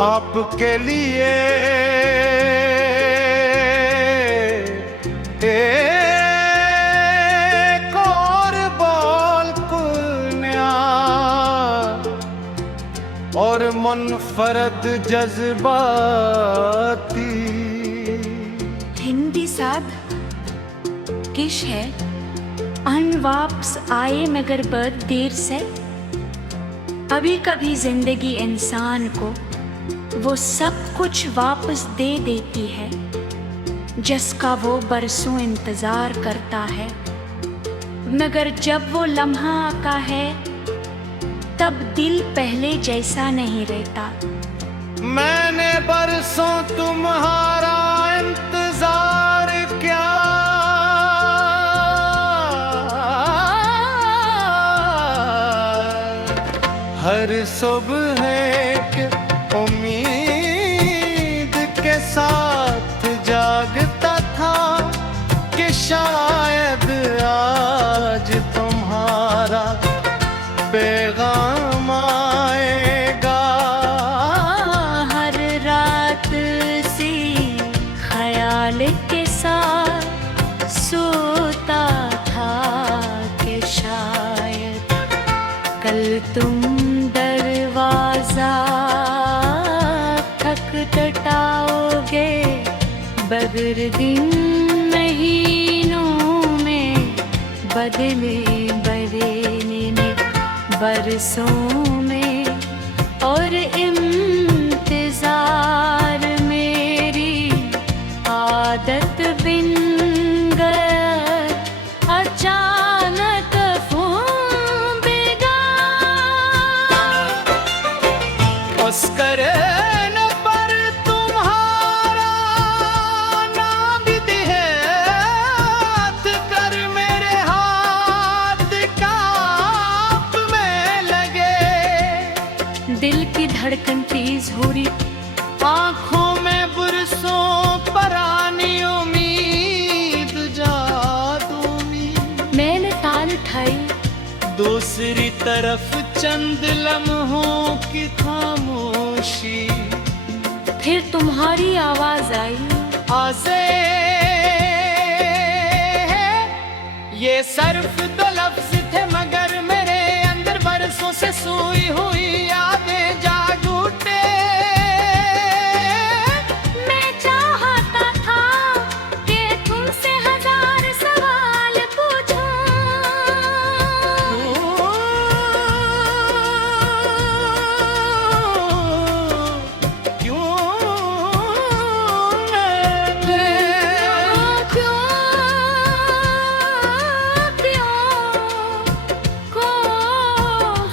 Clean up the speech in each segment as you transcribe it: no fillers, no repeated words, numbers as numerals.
आपके लिए एक और बोल कुन्या और मुनफरद जज्बाती। हिंदी साहब किश है अनवापस आए मगर बहुत देर से। कभी कभी जिंदगी इंसान को वो सब कुछ वापस दे देती है जिसका वो बरसों इंतजार करता है, मगर जब वो लम्हा आता है तब दिल पहले जैसा नहीं रहता। मैंने बरसों तुम्हारा इंतजार किया, हर सुबह एक उम्मीद के साथ जागता था कि शायद आज तुम्हारा पैगाम आएगा। हर रात सी ख्याल के साथ सोता था कि शायद कल तुम दरवाजा खटखटाओगे। बगर दिन महीनों में बदले बरेने बरसों में, और इंतजार मेरी आदत बिन गया अचानक फूंबेगा। उस करने पर तुम्हारा नाबिद है, हाथ कर मेरे हाथ कांप में लगे। दिल की धड़कन तेज हो रही, आँखों में बरसों परानी उम्मीद जादू में। मैंने ताल उठाई, दूसरी तरफ चंद लम्हों की खामोशी। फिर तुम्हारी आवाज आई, आज़े ये सर्फ तो लफ्ज थे मगर मेरे अंदर बरसों से सोई हुई यादें जाग उठे। मैं चाहता था कि तुमसे हजार सवाल पूछूं। क्यों को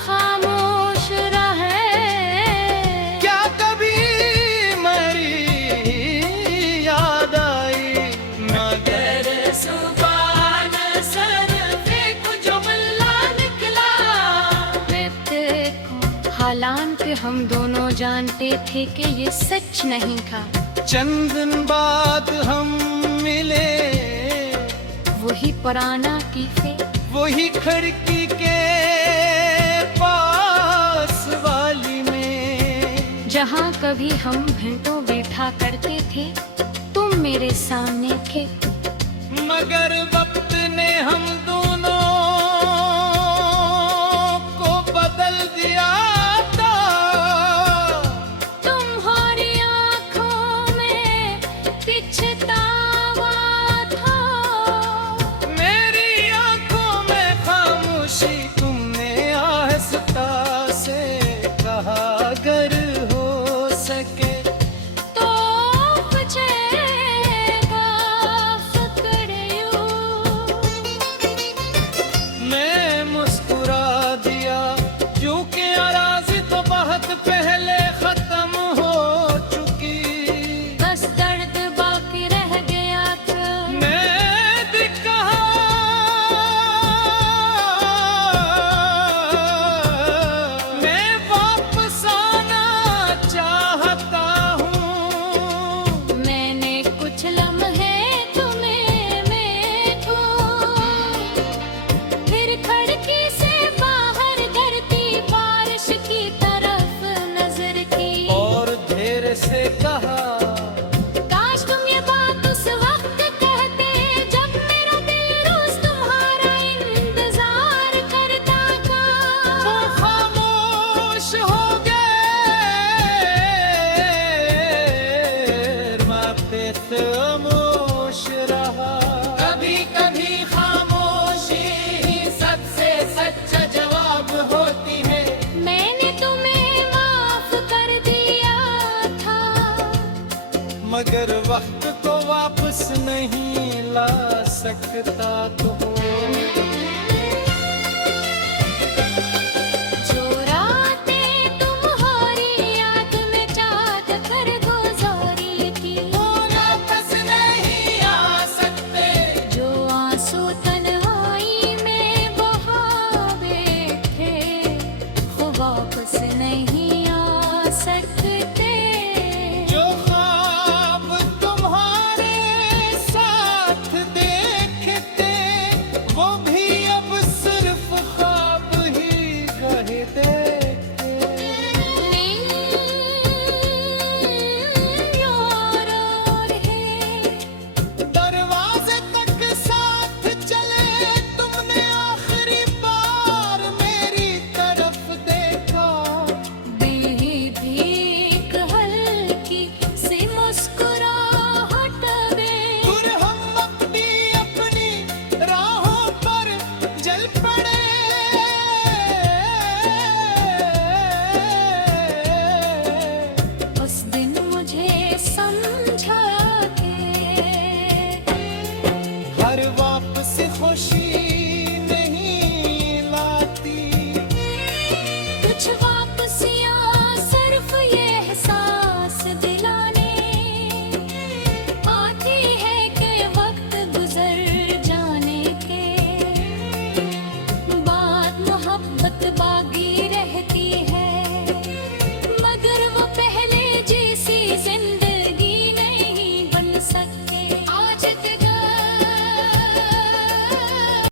खामोश रहे। क्या कभी मेरी याद आई मगर सुबान सर पे कुछ जुमला निकला। हालांकि हम दोनों जानते थे कि ये सच नहीं था। चंद दिन बाद हम मिले, वही पुराना कैफे, वही खिड़की के पास वाली में, जहाँ कभी हम घंटों बैठा करते थे। तुम मेरे सामने थे, मगर वक्त ने हम दोनों को बदल दिया था। तुम्हारी आँखों में पिछतावा था। मेरी आंखों में खामोशी, तुमने आहिस्ता से कहा अगर हो सके तो मुझे फिक्र यूं नहीं ला सकता तो